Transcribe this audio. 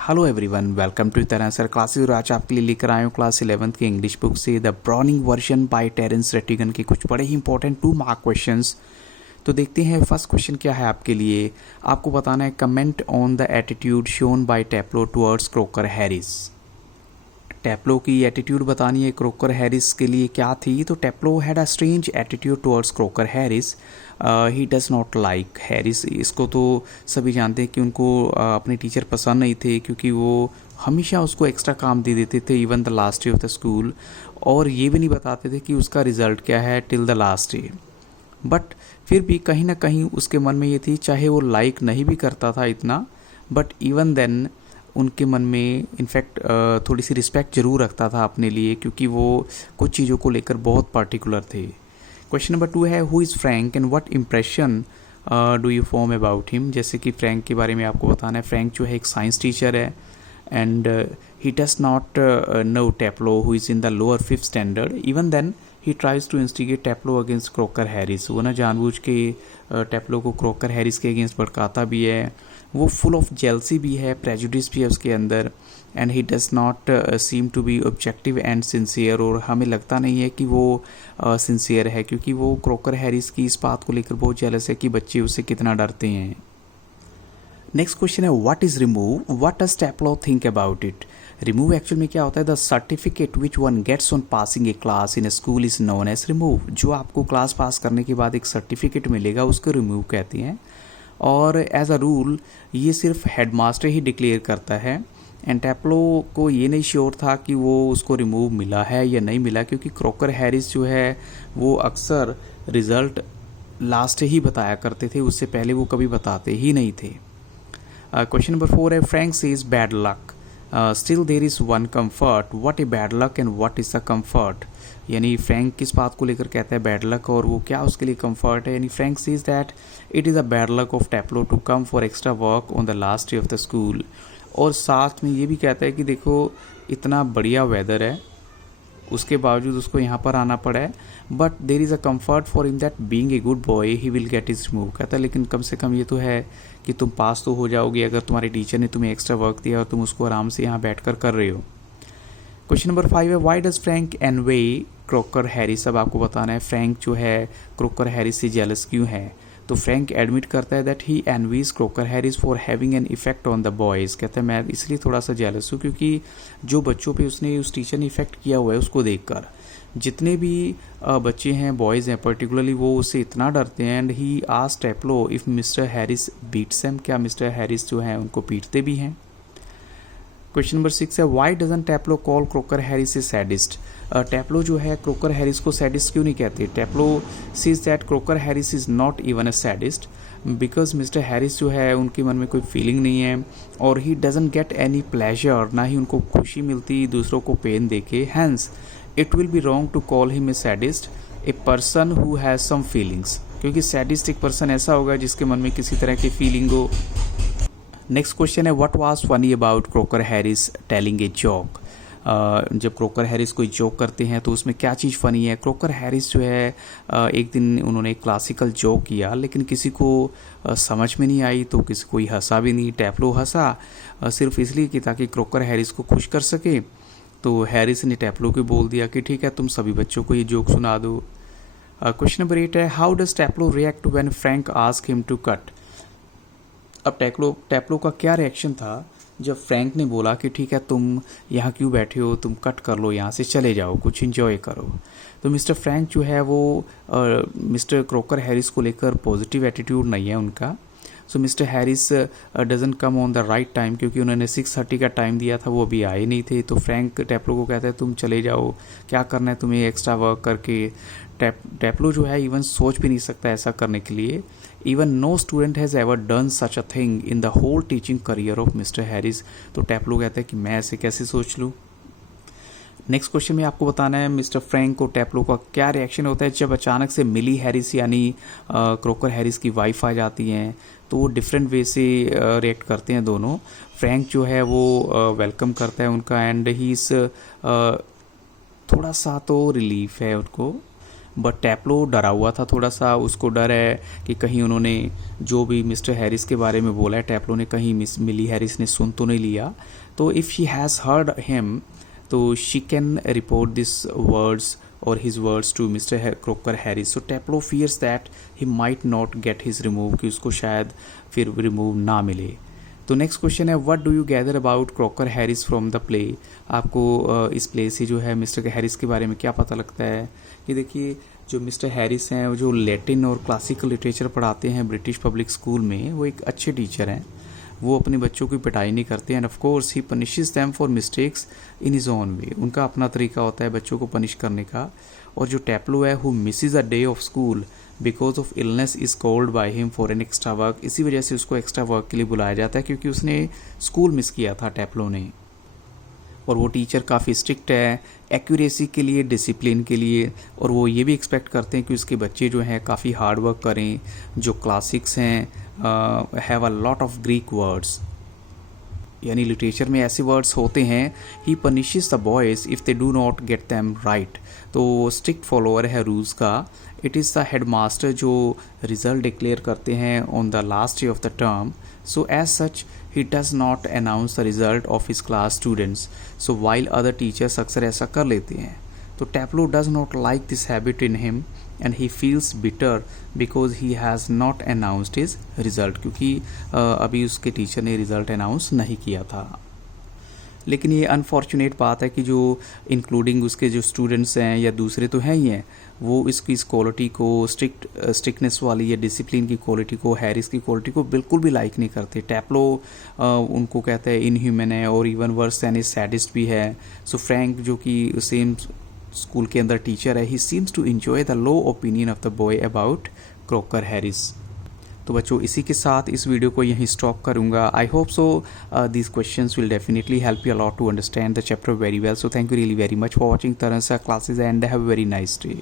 Hello everyone, welcome to तरह sir classes. और आज आपके लिए लेकर आए हूँ क्लास 11th की इंग्लिश बुक से the Browning version by Terence Rattigan के कुछ बड़े ही इंपॉर्टेंट 2 मार्क क्वेश्चंस। तो देखते हैं फर्स्ट क्वेश्चन क्या है आपके लिए। आपको बताना है comment on the attitude shown by Taplow towards Crocker Harris. Taplow की एटीट्यूड बतानी है क्रोकर हैरिस के लिए क्या थी। तो Taplow had a strange attitude towards Crocker Harris. He does not like Harris. इसको तो सभी जानते हैं कि उनको अपने टीचर पसंद नहीं थे, क्योंकि वो हमेशा उसको एक्स्ट्रा काम दे देते थे even the last day of the school, और ये भी नहीं बताते थे कि उसका रिजल्ट क्या है till the last day. But फिर भी कहीं ना कहीं उसके मन में ये थी, चाहे वो लाइक नहीं भी करता था इतना, बट इवन देन उनके मन में इनफैक्ट थोड़ी सी रिस्पेक्ट जरूर रखता था अपने लिए, क्योंकि वो कुछ चीज़ों को लेकर बहुत पार्टिकुलर थे। क्वेश्चन नंबर 2 है who is Frank and what impression do you form about him. जैसे कि फ्रैंक के बारे में आपको बताना है। फ्रैंक जो है एक साइंस टीचर है and he does not know Taplow who is in the lower 5th standard. Even then he tries to instigate Taplow against Crocker Harris. वो ना जानबूझ के टेप्लो को क्रोकर हैरिस के अगेंस्ट भड़काता भी है। वो फुल ऑफ जेलसी भी है, प्रेजुडिस भी है उसके अंदर, and he does not seem to be objective and sincere. और हमें लगता नहीं है कि वो सिंसियर है, क्योंकि वो क्रोकर हैरिस की इस बात को लेकर बहुत जेलस है कि बच्चे उससे कितना डरते हैं। नेक्स्ट क्वेश्चन है what is remove, what does Taplow think about it. Remove actual में क्या होता है, the certificate which one gets on passing a class in a school is known as remove. जो आपको क्लास पास करने के बाद एक सर्टिफिकेट मिलेगा उसको रिमूव कहते हैं। और एज अ रूल ये सिर्फ हेडमास्टर ही डिक्लेयर करता है, एंड टेप्लो को ये नहीं श्योर था कि वो उसको रिमूव मिला है या नहीं मिला, क्योंकि क्रोकर हैरिस जो है वो अक्सर रिजल्ट लास्ट ही बताया करते थे, उससे पहले वो कभी बताते ही नहीं थे। क्वेश्चन नंबर 4 है Frank says bad luck still there is one comfort, what a bad luck and what is the comfort. यानी फ्रैंक किस बात को लेकर कहता है बैड लक, और वो क्या उसके लिए कंफर्ट है। यानी Frank says that it is a bad luck of Taplow to come for extra work on the last day of the school. और साथ में ये भी कहता है कि देखो इतना बढ़िया वेदर है, उसके बावजूद उसको यहाँ पर आना पड़ा है, but there is a comfort for in that being a good boy he will get is remove. कहता है लेकिन कम से कम ये तो है कि तुम पास तो हो जाओगे अगर तुम्हारे टीचर ने तुम्हें एक्स्ट्रा वर्क दिया और तुम उसको आराम से यहाँ बैठ कर रहे हो। क्वेश्चन नंबर 5 है why does Frank envy croaker Harris. अब आपको बताना है फ्रैंक जो है क्रोकर हैरिस से जेलस क्यों है। तो फ्रैंक एडमिट करता है that he envies croaker Harris for having an effect on the boys. कहता है मैं इसलिए थोड़ा सा जेलस हूँ क्योंकि जो बच्चों पे उसने उस टीचर ने इफेक्ट किया हुआ है उसको देखकर, जितने भी बच्चे हैं बॉयज़ हैं पर्टिकुलरली वो उससे इतना डरते हैं। And he asked Taplow if mister Harris beats him, क्या मिस्टर हैरिस जो है उनको पीटते भी हैं। क्वेश्चन नंबर 6 है why doesn't Taplow call Crocker Harris a sadist. Taplow जो है क्रोकर हैरिस को सैडिस्ट क्यों नहीं कहते। Taplow says that Crocker Harris is not even a sadist because mister Harris जो है उनके मन में कोई फीलिंग नहीं है, और he doesn't get any pleasure, ना ही उनको खुशी मिलती दूसरों को पेन देके। Hence it will be wrong to call him a sadist a person who has some feelings, क्योंकि सैडिस्ट एक पर्सन ऐसा होगा जिसके मन में किसी तरह की फीलिंग हो। नेक्स्ट क्वेश्चन है what was funny about croaker Harris telling a joke. जब क्रोकर हैरिस कोई जोक करते हैं तो उसमें क्या चीज़ फ़नी है। क्रोकर हैरिस जो है एक दिन उन्होंने क्लासिकल जोक किया, लेकिन किसी को समझ में नहीं आई, तो किसी कोई हंसा भी नहीं। टेप्लो हंसा सिर्फ इसलिए कि ताकि क्रोकर हैरिस को खुश कर सके। तो हैरिस ने टेप्लो को बोल दिया कि ठीक है तुम सभी बच्चों को ये जोक सुना दो। क्वेश्चन नंबर 8 है how does Taplow react when Frank ask him to cut. अब टेप्लो का क्या रिएक्शन था जब फ्रैंक ने बोला कि ठीक है तुम यहाँ क्यों बैठे हो, तुम कट कर लो, यहाँ से चले जाओ, कुछ एंजॉय करो। तो मिस्टर फ्रैंक जो है वो मिस्टर क्रोकर हैरिस को लेकर पॉजिटिव एटीट्यूड नहीं है उनका। So mister Harris doesn't come on the right time, क्योंकि उन्होंने 6:30 का टाइम दिया था, वो अभी आए नहीं थे। तो फ्रैंक टेप्लो को कहता है तुम चले जाओ, क्या करना है तुम्हें एक्स्ट्रा वर्क करके। टेप्लो जो है इवन सोच भी नहीं सकता ऐसा करने के लिए। Even no student has ever done such a thing in the whole teaching career of mister Harris. तो टेप्लो कहता है कि मैं ऐसे कैसे सोच लूँ। नेक्स्ट क्वेश्चन में आपको बताना है मिस्टर फ्रैंक और टेप्लो का क्या रिएक्शन होता है जब अचानक से मिली हैरिस यानी क्रोकर हैरिस की वाइफ आ जाती हैं। तो वो डिफरेंट वे से रिएक्ट करते हैं दोनों। फ्रैंक जो है वो वेलकम करता है उनका, एंड ही इज़ थोड़ा सा तो रिलीफ है उनको, बट टैप्लो डरा हुआ था थोड़ा सा, उसको डर है कि कहीं उन्होंने जो भी मिस्टर हैरिस के बारे में बोला है टैप्लो ने, कहीं मिस मिली हैरिस ने सुन तो नहीं लिया. तो if she has heard him तो she can report this words or his words to Mr. Crocker Harris. So Taplow fears that he might not get his remove, कि उसको शायद फिर रिमूव ना मिले. तो नेक्स्ट क्वेश्चन है what do you gather about Crocker Harris from the play. आपको इस प्ले से जो है मिस्टर हैरिस के बारे में क्या पता लगता है. कि देखिए जो मिस्टर हैरिस हैं जो लैटिन और क्लासिकल लिटरेचर पढ़ाते हैं ब्रिटिश पब्लिक स्कूल में, वो एक अच्छे टीचर हैं. वो अपने बच्चों की पिटाई नहीं करते end of course he punishes them for mistakes in his own way. उनका अपना तरीका होता है बच्चों को पनिश करने का. और जो टैप्लो है who Mrs a day of school because of illness is called by him for an extra work. इसी वजह से उसको एक्स्ट्रा वर्क के लिए बुलाया जाता है क्योंकि उसने स्कूल मिस किया था टैप्लो ने. और वो टीचर काफ़ी स्ट्रिक्ट है एक्यूरेसी के लिए, डिसिप्लिन के लिए, और वो ये भी एक्सपेक्ट करते हैं कि उसके बच्चे जो हैं काफ़ी हार्ड वर्क करें. जो क्लासिक्स हैं have a lot of Greek words, यानी लिटरेचर में ऐसे वर्ड्स होते हैं. He punishes the boys if they do not get them right. तो स्ट्रिक्ट फॉलोअर है रूल्स का. It is the head master जो रिजल्ट डिक्लेयर करते हैं on the last day of the term. So as such he does not announce the result of his class students. So while other teachers अक्सर ऐसा कर लेते हैं. तो Taplow does not like this habit in him and he feels bitter because he has not announced his result, क्योंकि अभी उसके teacher ने रिज़ल्ट अनाउंस नहीं किया था. लेकिन ये अनफॉर्चुनेट बात है कि जो इंक्लूडिंग उसके जो स्टूडेंट्स हैं या दूसरे तो हैं ही हैं, वो इसकी इस क्वालिटी को स्ट्रिक्टनेस वाली या डिसिप्लिन की क्वालिटी को, हैरिस की क्वालिटी को बिल्कुल भी लाइक नहीं करते. टैप्लो उनको कहता है इनह्यूमन है और इवन वर्स यानी सैडिस्ट भी है. सो फ्रैंक जो कि सेम स्कूल के अंदर टीचर है, he seems to enjoy the low opinion of the boy about Crocker Harris. तो बच्चों इसी के साथ इस वीडियो को यहीं स्टॉप करूंगा. I hope so these questions will definitely help you a lot to understand the chapter very well. So thank you really very much for watching तरह classes and have a very nice day.